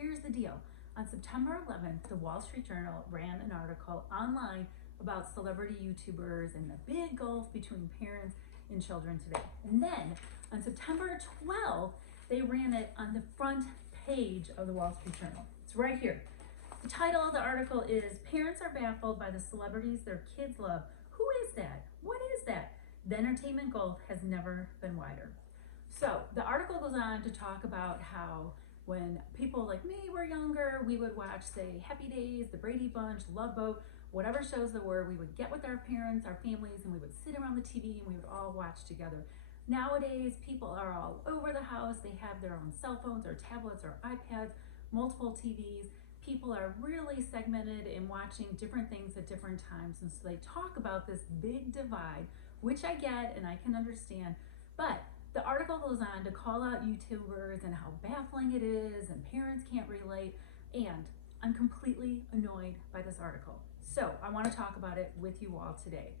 here's the deal. On September 11th, the Wall Street Journal ran an article online about celebrity YouTubers and the big gulf between parents and children today. And then on September 12th, they ran it on the front page of the Wall Street Journal. It's right here. The title of the article is "Parents Are Baffled by the Celebrities Their Kids Love. Who is that? What is that? The entertainment gulf has never been wider." So the article goes on to talk about how when people like me were younger, we would watch, say, Happy Days, The Brady Bunch, Love Boat, whatever shows there were, we would get with our parents, our families, and we would sit around the TV and we would all watch together. Nowadays, people are all over the house. They have their own cell phones or tablets or iPads, multiple TVs. People are really segmented in watching different things at different times. And so they talk about this big divide, which I get and I can understand. But the article goes on to call out YouTubers and how baffling it is and parents can't relate. And I'm completely annoyed by this article. So I want to talk about it with you all today.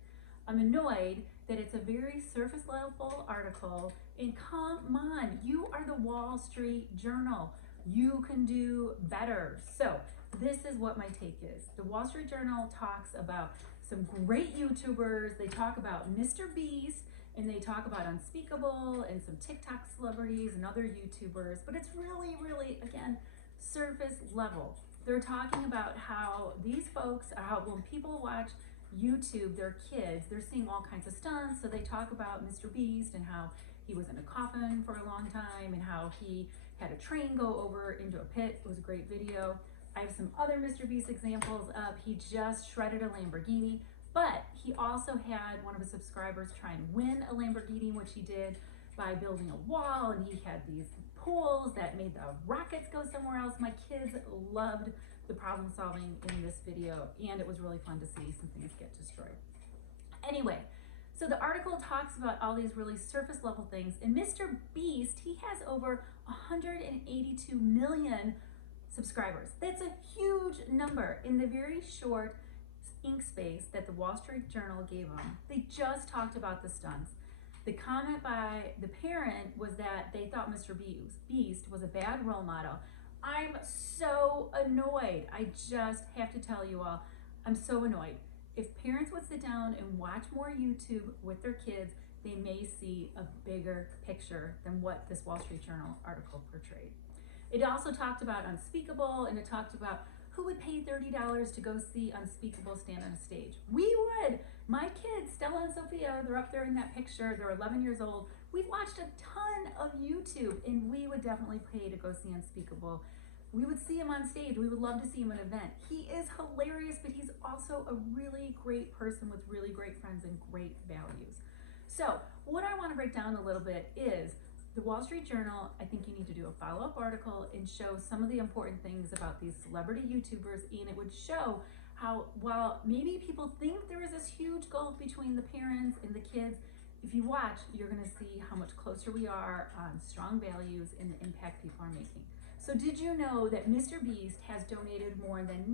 I'm annoyed that it's a very surface level article, and come on, you are the Wall Street Journal. You can do better. So this is what my take is. The Wall Street Journal talks about some great YouTubers. They talk about MrBeast and they talk about Unspeakable and some TikTok celebrities and other YouTubers, but it's really, again, surface level. They're talking about how these folks are, how when people watch YouTube, their kids, they're seeing all kinds of stunts. So they talk about MrBeast and how he was in a coffin for a long time and how he had a train go over into a pit. It was a great video. I have some other MrBeast examples up. He just shredded a Lamborghini, but he also had one of his subscribers try and win a Lamborghini, which he did by building a wall, and he had these pools that made the rockets go somewhere else. My kids loved the problem solving in this video, and it was really fun to see some things get destroyed. Anyway, so the article talks about all these really surface level things, and MrBeast, he has over 182 million subscribers. That's a huge number. In the very short ink space that the Wall Street Journal gave him, they just talked about the stunts. The comment by the parent was that they thought MrBeast was a bad role model. I'm so annoyed. I just have to tell you all, I'm so annoyed. If parents would sit down and watch more YouTube with their kids, they may see a bigger picture than what this Wall Street Journal article portrayed. It also talked about Unspeakable, and it talked about who would pay $30 to go see Unspeakable stand on a stage. We would. My kids, Stella and Sophia, they're up there in that picture. They're 11 years old. We've watched a ton of YouTube, and we would definitely pay to go see Unspeakable. We would see him on stage. We would love to see him at an event. He is hilarious, but he's also a really great person with really great friends and great values. So what I want to break down a little bit is the Wall Street Journal. I think you need to do a follow-up article and show some of the important things about these celebrity YouTubers, and it would show how, while maybe people think there is this huge gulf between the parents and the kids, if you watch, you're going to see how much closer we are on strong values and the impact people are making. So did you know that MrBeast has donated more than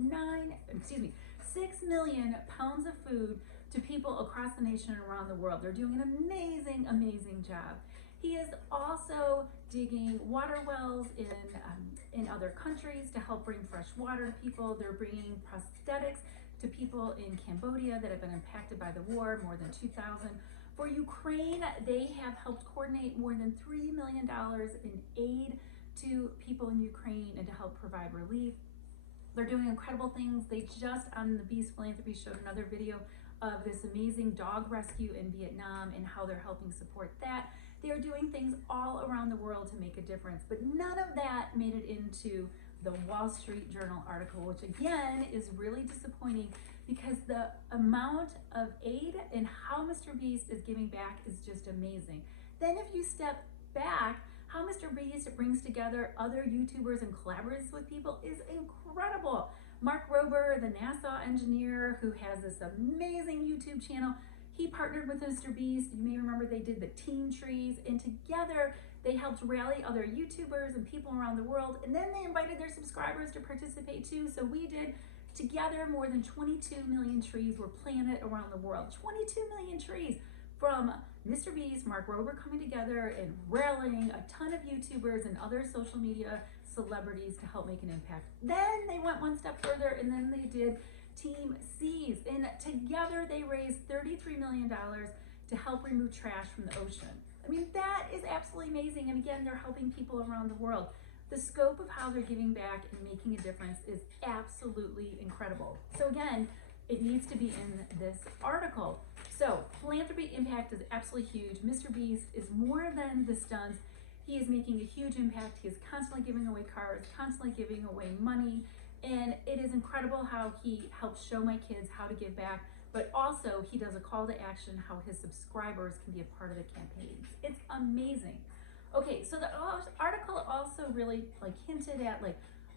6 million pounds of food to people across the nation and around the world? They're doing an amazing job. He is also digging water wells in other countries to help bring fresh water to people. They're bringing prosthetics to people in Cambodia that have been impacted by the war, more than 2,000. For Ukraine, they have helped coordinate more than $3 million in aid to people in Ukraine and to help provide relief. They're doing incredible things. They just, on the Beast Philanthropy, showed another video of this amazing dog rescue in Vietnam and how they're helping support that. They are doing things all around the world to make a difference, but none of that made it into the Wall Street Journal article, which again is really disappointing because the amount of aid and how MrBeast is giving back is just amazing. Then if you step back, how MrBeast brings together other YouTubers and collaborates with people is incredible. Mark Rober, the NASA engineer who has this amazing YouTube channel, he partnered with MrBeast. You may remember they did the teen trees, and together they helped rally other YouTubers and people around the world, and then they invited their subscribers to participate too. So we did together more than 22 million trees were planted around the world. 22 million trees from MrBeast, Mark Rober coming together and rallying a ton of YouTubers and other social media celebrities to help make an impact. Then they went one step further and then they did Team Seas, and together they raised $33 million to help remove trash from the ocean. I mean, that is absolutely amazing. And again, they're helping people around the world. The scope of how they're giving back and making a difference is absolutely incredible. So again, it needs to be in this article. So philanthropy impact is absolutely huge. MrBeast is more than the stunts. He is making a huge impact. He is constantly giving away cars, constantly giving away money. And it is incredible how he helps show my kids how to give back, but also he does a call to action how his subscribers can be a part of the campaigns. It's amazing. Okay, so the article also really hinted at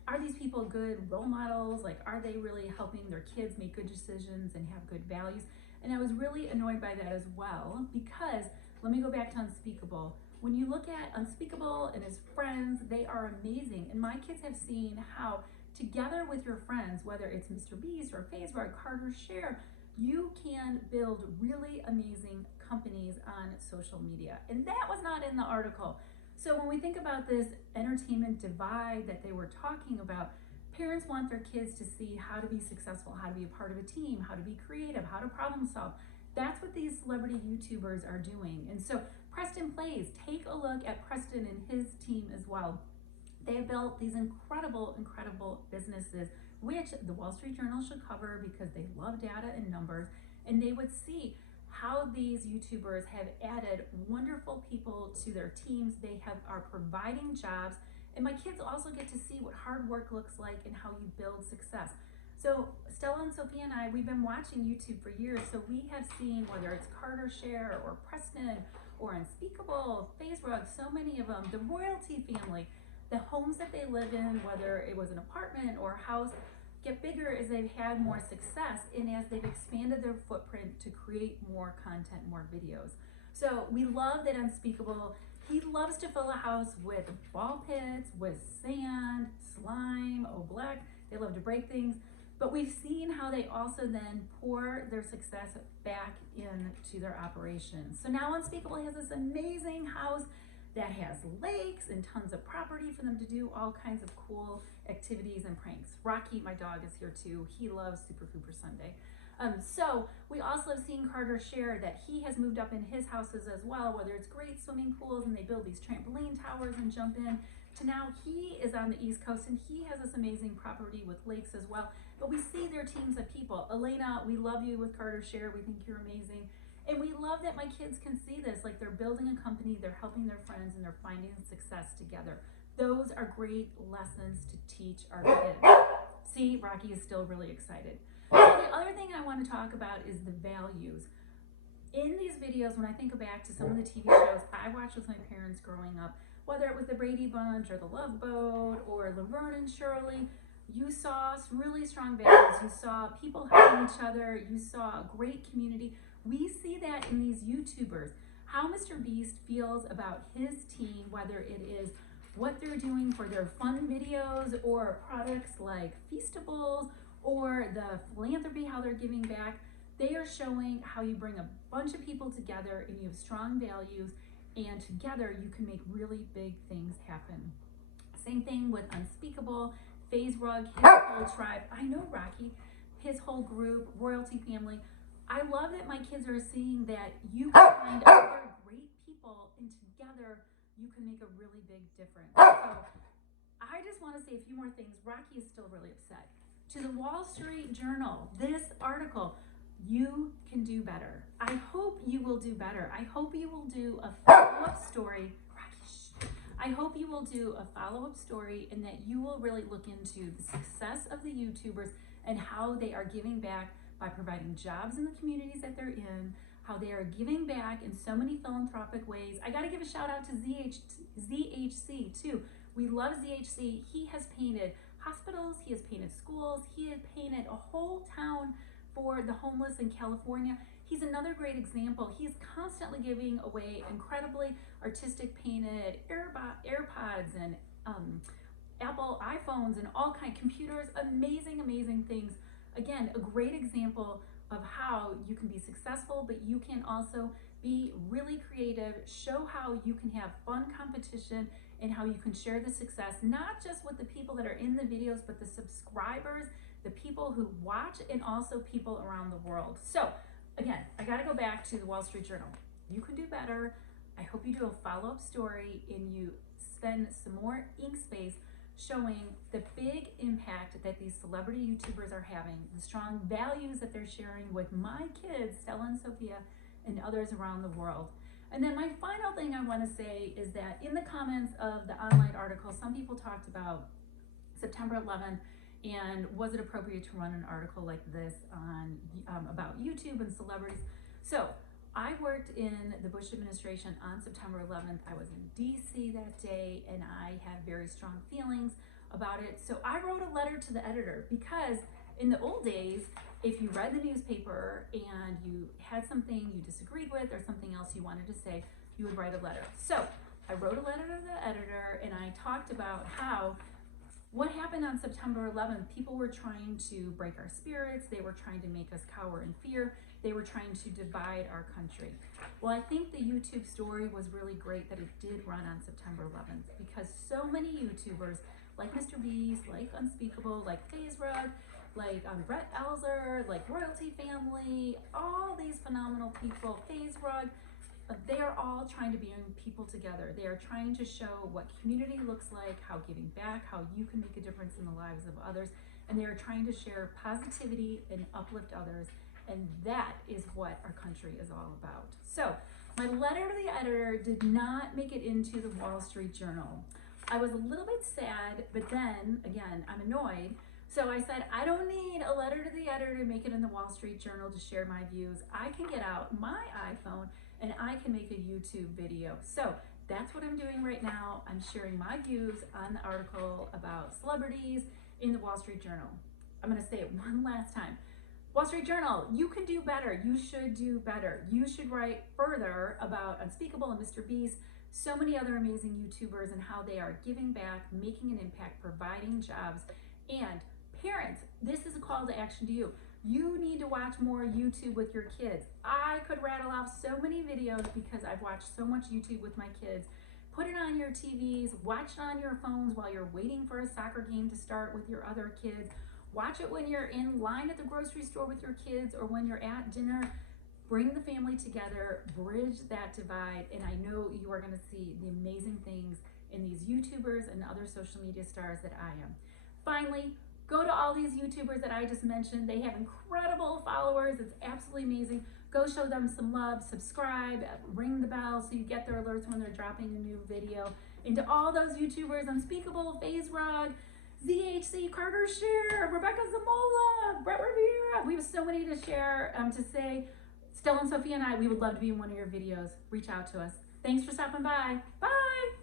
are these people good role models? Are they really helping their kids make good decisions and have good values? And I was really annoyed by that as well, because let me go back to Unspeakable. When you look at Unspeakable and his friends, they are amazing. And my kids have seen how together with your friends, whether it's MrBeast or Facebook, Carter Share, you can build really amazing companies on social media. And that was not in the article. So when we think about this entertainment divide that they were talking about, parents want their kids to see how to be successful, how to be a part of a team, how to be creative, how to problem solve. That's what these celebrity YouTubers are doing. And so Preston Plays, take a look at Preston and his team as well. They have built these incredible, incredible businesses, which the Wall Street Journal should cover because they love data and numbers, and they would see how these YouTubers have added wonderful people to their teams. They are providing jobs, and my kids also get to see what hard work looks like and how you build success. So Stella and Sophia and I, we've been watching YouTube for years, so we have seen whether it's Carter Share or Preston or Unspeakable, Facebook, so many of them, the royalty family, the homes that they live in, whether it was an apartment or a house, get bigger as they've had more success and as they've expanded their footprint to create more content, more videos. So we love that Unspeakable, he loves to fill a house with ball pits, with sand, slime, black. They love to break things. But we've seen how they also then pour their success back into their operations. So now Unspeakable has this amazing house that has lakes and tons of property for them to do all kinds of cool activities and pranks. Rocky, my dog, is here too. He loves Super Pooper Sunday. So we also have seen Carter Share that he has moved up in his houses as well, whether it's great swimming pools and they build these trampoline towers and jump in, to now he is on the East Coast and he has this amazing property with lakes as well. But we see their teams of people. Elena, we love you with Carter Share. We think you're amazing. And we love that my kids can see this, they're building a company, they're helping their friends, and they're finding success together. Those are great lessons to teach our kids. See, Rocky is still really excited. So the other thing I want to talk about is the values. In these videos, when I think back to some of the TV shows I watched with my parents growing up, whether it was the Brady Bunch or the Love Boat or Laverne and Shirley, you saw really strong values. You saw people helping each other. You saw a great community. We see that in these YouTubers, how MrBeast feels about his team, whether it is what they're doing for their fun videos or products like Feastables or the philanthropy, how they're giving back. They are showing how you bring a bunch of people together and you have strong values, and together you can make really big things happen. Same thing with Unspeakable, FaZe Rug, his whole tribe. I know Rocky, his whole group, royalty family. I love that my kids are seeing that you can find other great people and together you can make a really big difference. So I just want to say a few more things. Rocky is still really upset. To the Wall Street Journal, this article, you can do better. I hope you will do better. I hope you will do a follow-up story. I hope you will do a follow-up story and that you will really look into the success of the YouTubers and how they are giving back by providing jobs in the communities that they're in, how they are giving back in so many philanthropic ways. I got to give a shout out to ZHC too. We love ZHC. He has painted hospitals, he has painted schools, he has painted a whole town for the homeless in California. He's another great example. He's constantly giving away incredibly artistic painted AirPods and Apple iPhones and all kinds of computers, amazing, amazing things. Again, a great example of how you can be successful, but you can also Be really creative, show how you can have fun competition and how you can share the success, not just with the people that are in the videos, but the subscribers, the people who watch, and also people around the world. So again, I gotta go back to the Wall Street Journal. You can do better. I hope you do a follow-up story and you spend some more ink space showing the big impact that these celebrity YouTubers are having, the strong values that they're sharing with my kids, Stella and Sophia, and others around the world. And then my final thing I want to say is that in the comments of the online article, some people talked about September 11th and was it appropriate to run an article like this on about YouTube and celebrities. So I worked in the Bush administration on September 11th. I was in DC that day and I had very strong feelings about it. So I wrote a letter to the editor because in the old days, if you read the newspaper and you had something you disagreed with or something else you wanted to say, you would write a letter. So I wrote a letter to the editor and I talked about how what happened on September 11th, people were trying to break our spirits. They were trying to make us cower in fear. They were trying to divide our country. Well, I think the YouTube story was really great that it did run on September 11th because so many YouTubers like MrBeast, like Unspeakable, like FaZe Rug, like Brett Elzer, like Royalty Family, all these phenomenal people, FaZe Rug, they are all trying to bring people together. They are trying to show what community looks like, how giving back, how you can make a difference in the lives of others, and they are trying to share positivity and uplift others, and that is what our country is all about. So my letter to the editor did not make it into the Wall Street Journal. I was a little bit sad, but then again, I'm annoyed. So I said, I don't need a letter to the editor to make it in the Wall Street Journal to share my views. I can get out my iPhone and I can make a YouTube video. So that's what I'm doing right now. I'm sharing my views on the article about celebrities in the Wall Street Journal. I'm gonna say it one last time. Wall Street Journal, you can do better. You should do better. You should write further about Unspeakable and MrBeast, so many other amazing YouTubers and how they are giving back, making an impact, providing jobs. And parents, this is a call to action to you. You need to watch more YouTube with your kids. I could rattle off so many videos because I've watched so much YouTube with my kids. Put it on your TVs, watch it on your phones while you're waiting for a soccer game to start with your other kids. Watch it when you're in line at the grocery store with your kids or when you're at dinner. Bring the family together, bridge that divide, and I know you are gonna see the amazing things in these YouTubers and other social media stars that I am. Finally, go to all these YouTubers that I just mentioned. They have incredible followers. It's absolutely amazing. Go show them some love, subscribe, ring the bell so you get their alerts when they're dropping a new video. And to all those YouTubers, Unspeakable, FaZe Rug, ZHC, Carter Shear, Rebecca Zamola, Brett Rivera. We have so many to share, to say. Stella and Sophia and I, we would love to be in one of your videos. Reach out to us. Thanks for stopping by. Bye.